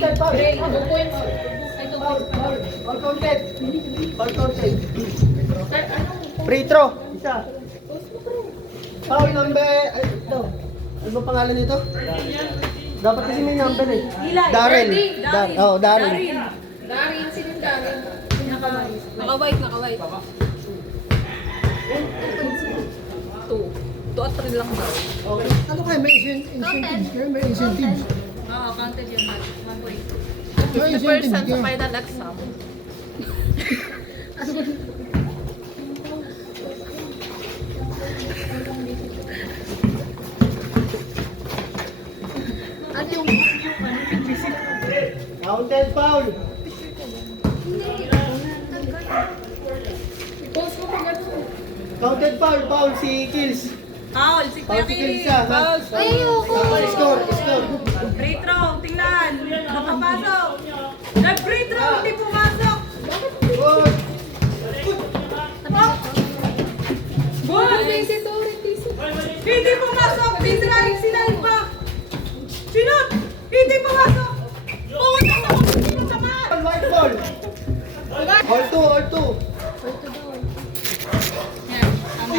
counted, foul. Break, 2 points. Ay, 2 Foul, points. foul. All counted. All counted. Sir, ano? Free throw. Isa. Foul number... Ay, ito. Ano ba pangalan nito? Dapat kasi may number eh. Darren. Darren. Darin, sino yung Darin? Naka-white. 2 at 3 lang daw. Okay. Ano kayo? May incentives kayo? May incentives? Oo, counted yun. 1 point. May 50% incentives sa kayo? final exam. Ano yung Counted foul. post mo pag ano? Counted foul. Foul si Kills. Foul, si Foul Kuya si Kills Kiling. siya. Foul. Score. Free throw, tingnan. Nakapasok. Nag-free throw, hindi pumasok. Good. Good. 22, 26. Hindi pumasok. Pinraling sila pa. Sinot. Hindi pumasok. Pumunta sa mga naman. White ball. All two. Yan, tama.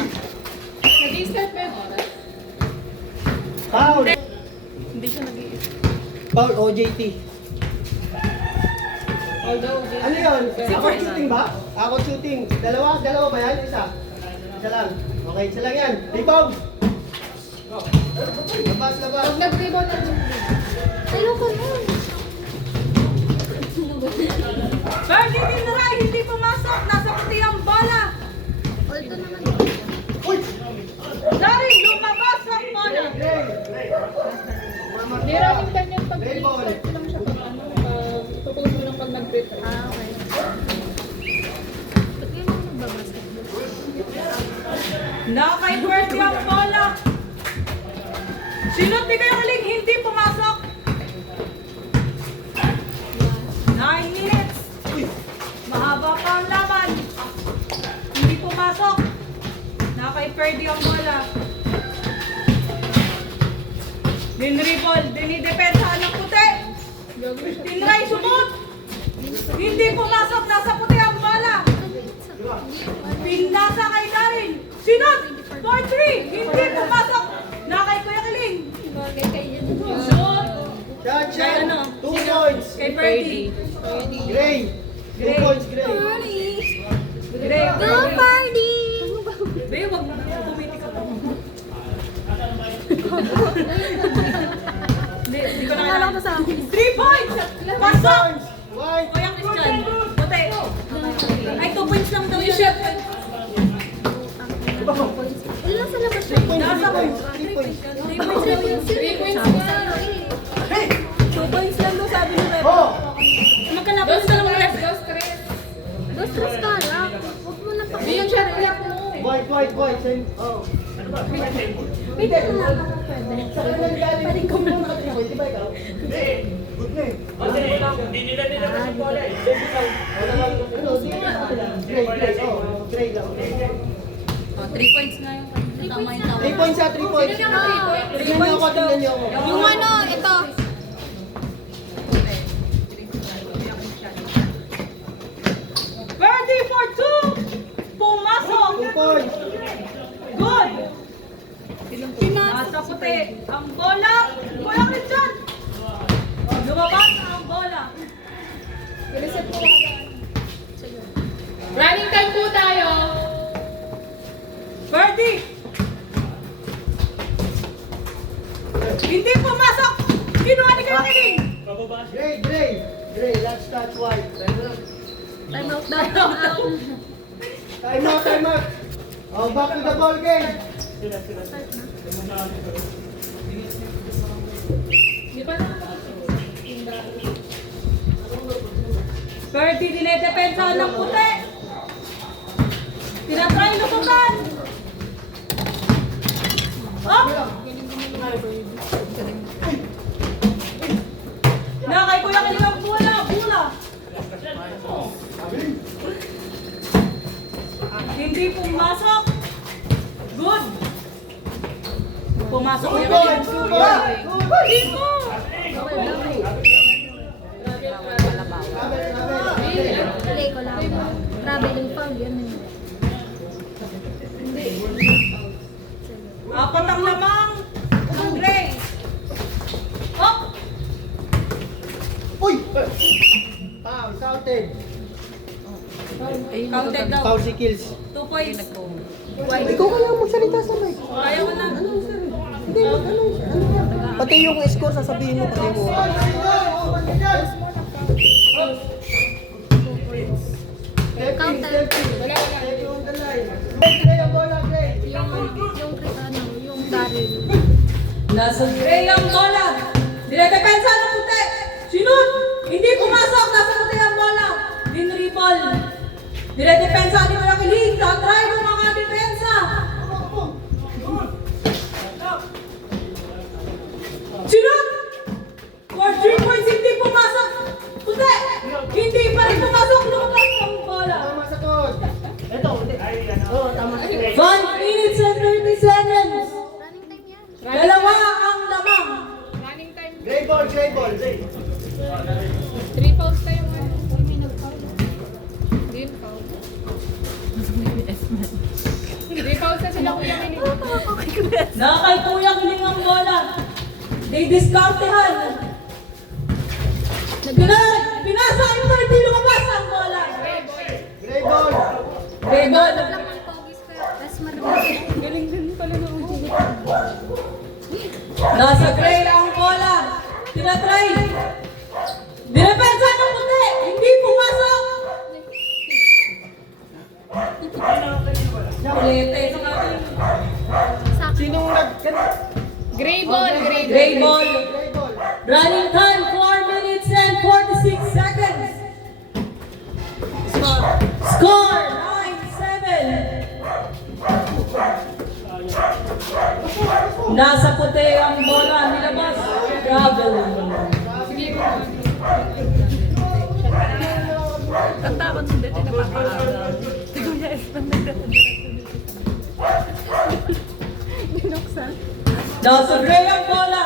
Nag-i-start ba yung oras? Foul. Hindi siya nag-iisip. Foul OJT. Although, Ano yun? Ako shooting ba? Ako shooting. Dalawa ba yan? Isa lang. Okay, isa lang yan. Rebound. Labas. pag nag-rebound na dyan. Ayoko nun. Bernie Tinray, hindi pumasok. Nasa puti ang bola. Alto naman. Uy! Daring lumabas ang bola. Hindi raming time yan pag i-start ko lang siya pag ano, pag-post mo lang pag nag-prepare. Okay. Ba't ngayon ako nagbabasketball? Nakay Bertie ang bola. Sinot ni Kuya Kiling, hindi pumasok. 9 minutes. Mahaba pa ang laban. Hindi pumasok. Nakay Ferdy ang bola. Dinribol, dinidepensahan ng puti. Tinray sumot. Hindi pumasok, nasa puti ang bola. Pinasa kay Darin. Sinot, 4-3. Hindi pumasok. Nakay Kuya Kiling. Bagay kayo dyan. Shoot. Shot. Kay ano? 2 points. Kay Ferdy. Gray. 2 points, Gray. Gray. Go party! Be, wag mo tumiti ka pa. Hindi ko na kailangan sa akin. 3 points! Pasok! White. Kuya Christian. Puti. Ay, 2 points lang daw yun. Wala sa labas siya. Nasa 3 points. 3 points lang yun. 3 points nga. 2 points lang daw sabi ni Rep. Oh! Magkalaban sa dalawang rep. Dos, tres. Dos tres ka lang. Huwag mo na Hindi yung shot rep mo. White. Same. Oh. Pwede ko na ako pwede. Sa kanan galing. Pwede ko muna mag-3 Di ba ikaw? Hindi. Good na eh. Gray. Oh, Gray lang. 3 points na yung tama yung tama. 3 points 3 points. Sino yung 3 points? Tingnan niyo ako. Yung ano, ito. Birdie for 2! Pumasok! 2 points. Good! Nasa puti ang bola. Kuya Christian! Lumabas ang bola. I-reset mo lang. Running time po tayo. Birdie! Hindi pumasok! Kinuha ni Kuya Kiling! Gray. Let's touch white. Time out daw. Time out. Oh, back to the ball game. Di pa na. Birdie, dinedepensahan ng puti. Tinatry lututan. Oh! Nakay Kuya Kiling ang bola. Hindi pumasok. Good. Pumasok Kuya Kiling. Good. Dito. traveling foul, yan na yun. Apat ang lamang. Ang gray. Hop! Uy! Foul, counted. Counted daw. Foul si Kills. 2 points. Ikaw kaya magsalita sa mic. Ayaw ko na. Hindi, pati yung score sasabihin mo pati mo. Counter. Yung Daryl. Nasa gray ang bola. Dinedepensa ng puti. Sinut! Hindi pumasok. Nasa puti ang bola. Dinripol. Dinedepensa ni Malaki League. Try ng mga depensa. Sinut! For 3 points, hindi pumasok. Puti! Hindi pa rin pumasok. Lumabas ang bola. Tama sa code. Ito, hindi. Oo, tama sa code. 5 minutes and 30 seconds. Running time yan. Dalawa ang lamang. Running time. Gray ball, gray ball. 3 fouls tayo mo. Green foul. 3 fouls na sila kuya Kiling. Nakakay Kuya Kiling ang bola. They discountehan. Pinasa yung party, lumabas ang bola. Gray ball. Gray ball. Lang ang pogis ko. Mas marami. Galing din pala ng ulit. Nasa gray ang bola. Tinatry. Dinepensa ng puti. Hindi pumasok. Ulete sa kami. Sinong nag... Gray ball. Gray ball. Gray ball. Running time 4 minutes and 46 seconds. Score 9-7. Nasa puti ang bola, nilabas. Gravel. Katawan mo dito na pakaaga. Siguro niya binuksan. Nasa gray ang bola.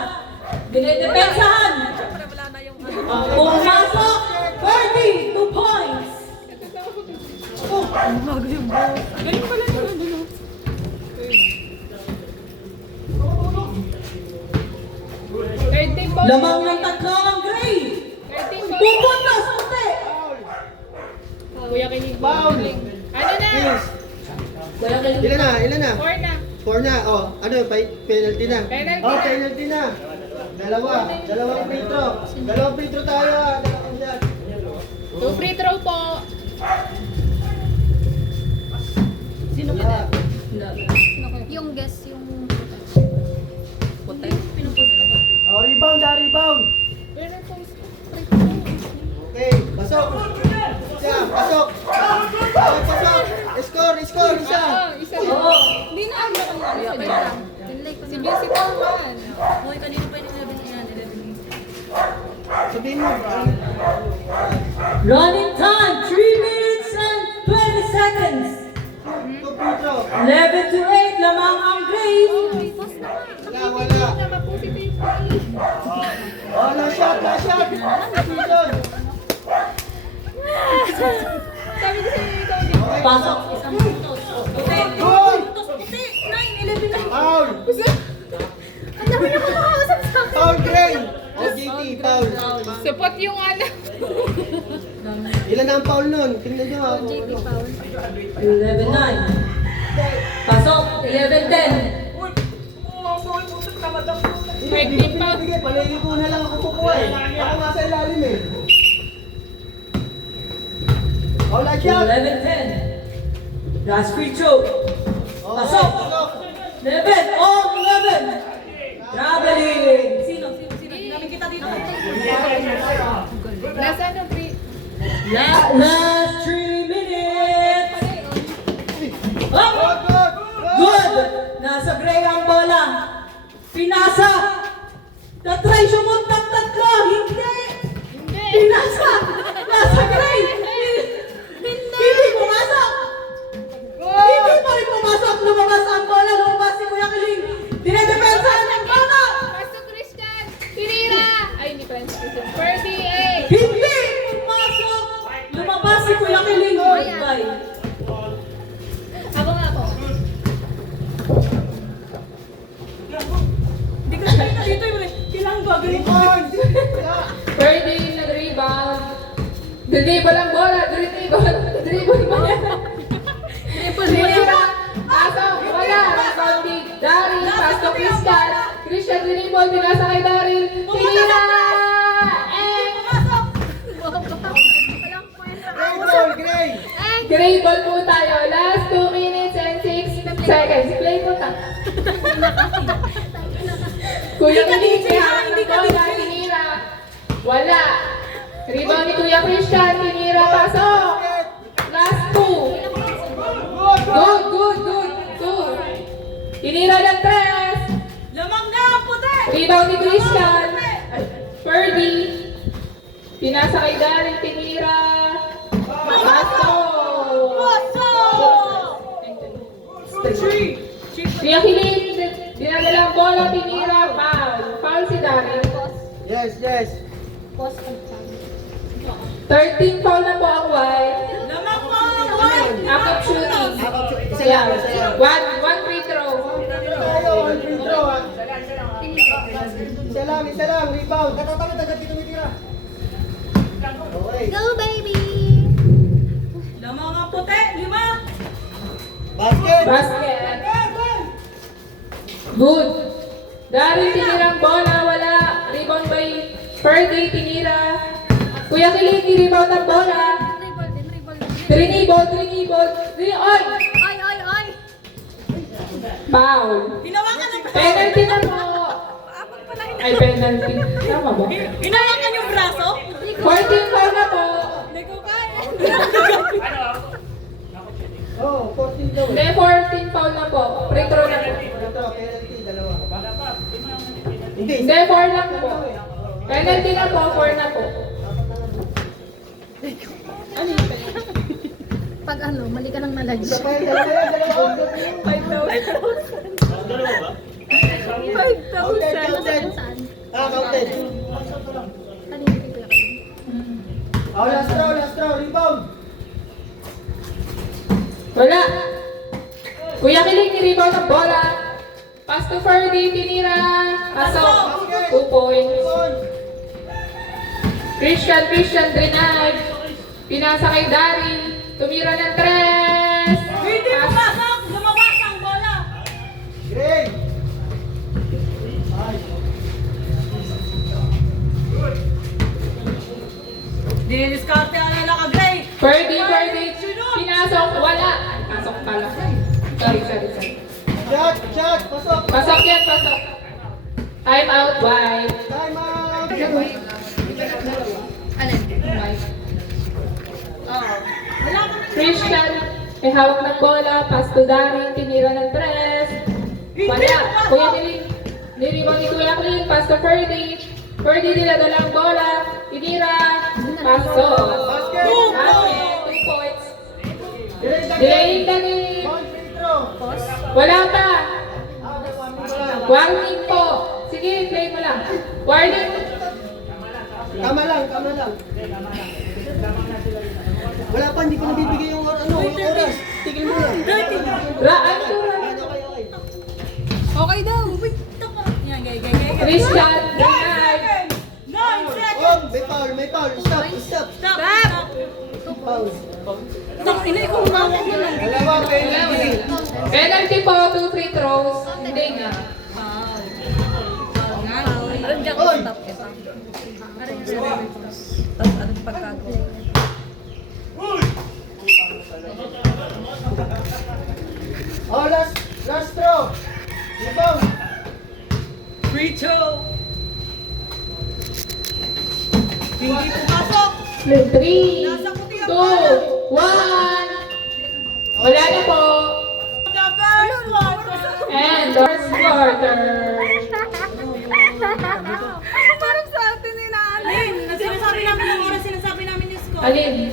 Dinedepensahan. Pumasok. 32 points. Galing pala naman dito. Lamang ng tatlo ang gray. Pupunta sa puti. Kuya Kiling. Foul. Ano na? Kills. Kuya Kiling. Ilan na? Ilan na? 4 na. 4 na. Oh, ano, penalty na. Penalty Oh, na. penalty na. Dalawang free throw. Dalawang free throw tayo. Dalawang dyan. 2 free throw po. Sino ka na? Yung guess, yung... Puti. Oh, rebound na, rebound. Pero post. Okay, pasok. Isa, pasok. Pasok. Score, score, isa. Isa. Oo. Hindi na ang lang Wait lang. Tinlay ko Si na. Bill si Tauman. Hoy, kanino pa yung 11 yan? 11. Sabihin mo. Running time 3 minutes and 20 seconds. Two free throw. 11 to 8. Lamang ang gray. Post na nga. Wala. Tama positive. Oh, last shot, last shot. Season. Sabi ko sa'yo ikaw din. Pasok. Isang puntos. Puti. Goal. Puntos puti. 9, 11 na. Foul. Ang dami na kumakausap sa akin. Foul, Gray. OJT, foul. Support yung ano. Ilan na ang foul nun? Tingnan nyo ha. JP foul. 11-9. Pasok. 11-10. Hindi, bigay. Palayo ko na lang ako kukuha eh. Ako nasa ilalim eh. Oh, last shot. 11-10. Last free throw. Oh, Pasok. 11. Oh, 11. Traveling. Sino? Namin kita dito. Nasa ano, free. Last 3 minutes. Up. Good, good, good. Good. Nasa gray ang bola. Pinasa. Tatry sumuntang tatlo. Hindi. Pinasa. Nasa gray. Hindi pumasok. Hindi pa rin pumasok. Lumabas ang bola. Lumabas si Kuya Kiling. Dinedepensahan ng bola. Pastor Christian. Tinira. Ay, hindi pa rin si Christian. 38. Hindi pumasok. Lumabas si Kuya Kiling. Goodbye. Ako nga po. Hindi ka sila dito yung kailangan gagawin ko. Birdie nag-rebound. Dribble ang bola. Dribble ba yan? Tinira. Pasok. Wala. Rebounding. Daryl. Pass to Christian. Christian dribble. Binasa kay Daryl. Tinira. Walang kwenta. Gray ball, gray. Gray ball po tayo. Last 2 minutes and 6 seconds. Play po ta. Kuya Kiling, may hawak ng bola. Tinira. Wala. Rebound ni Kuya Christian. Tinira. Pasok. Last 2. Good. 2. Tinira ng 3. Lamang na ang puti. Rebound ni Christian. Ferdy. Pinasa kay Daryl. Tinira. Pasok. Kuya Kiling, dinadala ang bola. Tinira. Foul si Daryl. Yes, yes. 13 foul na po ang white. Lamang mo ang white. Active shooting. Isa lang, isa lang. One free throw. Tayo, one free throw, ha? Isa lang, rebound. Tatatawid agad dito mitira. Okay. Go, baby! Lamang ang puti. 5. Basket. Basket. Good. Daryl tinirang bola. Wala. Rebound by Ferdy. Tinira. Kuya Kiling, rebound ang bola. Dribble. Trinibol. On. Ay! Foul. Hinawakan ng Penalty na po. Ay, penalty. Tama ba? Hinawakan yung braso. 14 foul na po. Hindi ko kaya. Oh, 14 daw. May 14 foul na po. Free throw na po. Ito, penalty, dalawa. Hindi, Hindi, 4 lang po. Penalty na po, 4 na po. Pag ano, mali ka nang nalagyan. isa pa yan, dalawa. Counted. Saan? Counted. Kanina kay Kuya Kiling. Oh, last row, rebound. Wala. Kuya Kiling, ni-rebound ang bola. Pass to Ferdy, tinira. Pasok. 2 points. Christian, denied. Pinasa kay Daryl. Tumira ng 3. Hindi pumasok. Lumabas ang bola. Gray. Dinidiskarte ang naka-gray. Ferdy. Pinasok. Wala. Ay, pasok pala. Sorry. Shot, pasok. Pasok yan. Time out, wide. Time out. Alin? Christian, may hawak ng bola. Pass to Daryl. Tinira ng 3. Wala. Kuya Kiling. Niribang ni Kuya Kiling. Pass to Ferdy. Ferdy dinadala ang bola. Tinira. Pasok. Basket. Basket. 2 points. Delay Delaying the game. One free throw. Wala pa. Wala. Warning po. Sige, play mo lang. Warning. Tama lang. Wala pa, hindi ko nabibigay yung oras. Tigil mo lang. Raan to. Okay. Okay daw. Yan, gay. Christian, denied. 9 seconds. Oh, may foul. Stop. Stop. Foul. Stop. Ikaw umawag mo lang. Dalawa, penalty. Penalty po, 2 free throws. Hindi nga. Oy! Oh, last throw. Rebound. Free throw. Hindi pumasok. 3, 2, 1. Wala na po. The first quarter. And first quarter. Parang sa atin ni Nani. Alin, sinasabi namin yung oras, sinasabi namin yung score. Alin?